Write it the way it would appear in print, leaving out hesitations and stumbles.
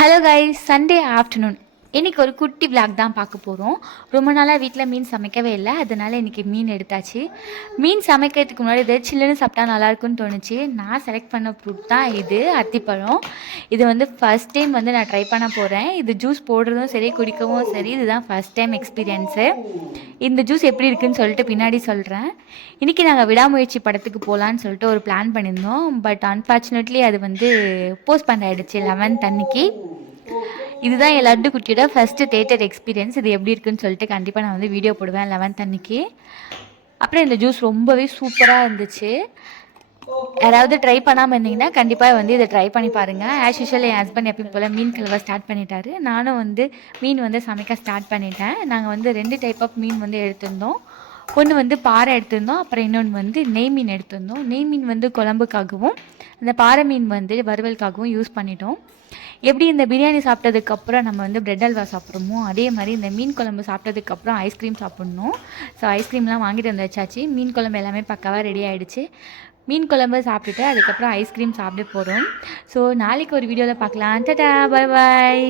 Hello guys, Sunday afternoon. இன்றைக்கி ஒரு குட்டி விளாக் தான் பார்க்க போகிறோம். ரொம்ப நாளாக வீட்டில் மீன் சமைக்கவே இல்லை, அதனால் இன்றைக்கி மீன் எடுத்தாச்சு. மீன் சமைக்கிறதுக்கு முன்னாடி இதை சில்லுன்னு சாப்பிட்டா நல்லாயிருக்குன்னு தோணுச்சு. நான் செலக்ட் பண்ண ஃப்ரூட் தான் இது, அத்திப்பழம். இது வந்து ஃபஸ்ட் டைம் வந்து நான் ட்ரை பண்ண போகிறேன். இது ஜூஸ் போடுறதும் சரி, குடிக்கவும் சரி, இதுதான் ஃபஸ்ட் டைம் எக்ஸ்பீரியன்ஸு. இந்த ஜூஸ் எப்படி இருக்குதுன்னு சொல்லிட்டு பின்னாடி சொல்கிறேன். இன்றைக்கி நாங்கள் விடாமுயற்சி படத்துக்கு போகலான்னு சொல்லிட்டு ஒரு பிளான் பண்ணியிருந்தோம். பட் அன்ஃபார்ச்சுனேட்லி அது வந்து போஸ்ட்போன் ஆகிடுச்சு 11th அன்னைக்கு. இதுதான் என் லட்டு குட்டியோட ஃபஸ்ட்டு தேட்டர் எக்ஸ்பீரியன்ஸ். இது எப்படி இருக்குன்னு சொல்லிட்டு கண்டிப்பாக நான் வந்து வீடியோ போடுவேன் 11th அன்னைக்கு. அப்புறம் இந்த ஜூஸ் ரொம்பவே சூப்பராக இருந்துச்சு. யாராவது ட்ரை பண்ணாமல் இருந்தீங்கன்னா கண்டிப்பாக வந்து இதை ட்ரை பண்ணி பாருங்கள். ஆஸ் யூஷுவல் என் ஹஸ்பண்ட் எப்பயும் போல் மீன் கழுவ ஸ்டார்ட் பண்ணிட்டாரு. நானும் வந்து மீன் வந்து சமைக்க ஸ்டார்ட் பண்ணிட்டேன். நாங்கள் வந்து 2 டைப் ஆஃப் மீன் வந்து எடுத்திருந்தோம். ஒன்று வந்து பாறை எடுத்திருந்தோம், அப்புறம் இன்னொன்று வந்து நெய் மீன் எடுத்திருந்தோம். நெய் மீன் வந்து குழம்புக்காகவும், அந்த பாறை மீன் வந்து வறுவலுக்காகவும் யூஸ் பண்ணிட்டோம். எப்படி இந்த பிரியாணி சாப்பிட்டதுக்கப்புறம் நம்ம வந்து பிரெட் அல்வா சாப்பிட்றோமோ, அதே மாதிரி இந்த மீன் குழம்பு சாப்பிட்டதுக்கப்புறம் ஐஸ்கிரீம் சாப்பிட்ணும். ஸோ ஐஸ்கிரீம்லாம் வாங்கிட்டு வந்தாச்சாச்சு. மீன் குழம்பு எல்லாமே பக்காவாக ரெடி ஆகிடுச்சு. மீன் குழம்பு சாப்பிட்டுட்டு அதுக்கப்புறம் ஐஸ்கிரீம் சாப்பிட போகிறோம். ஸோ நாளைக்கு ஒரு வீடியோவில் பார்க்கலாம். Tata, bye bye.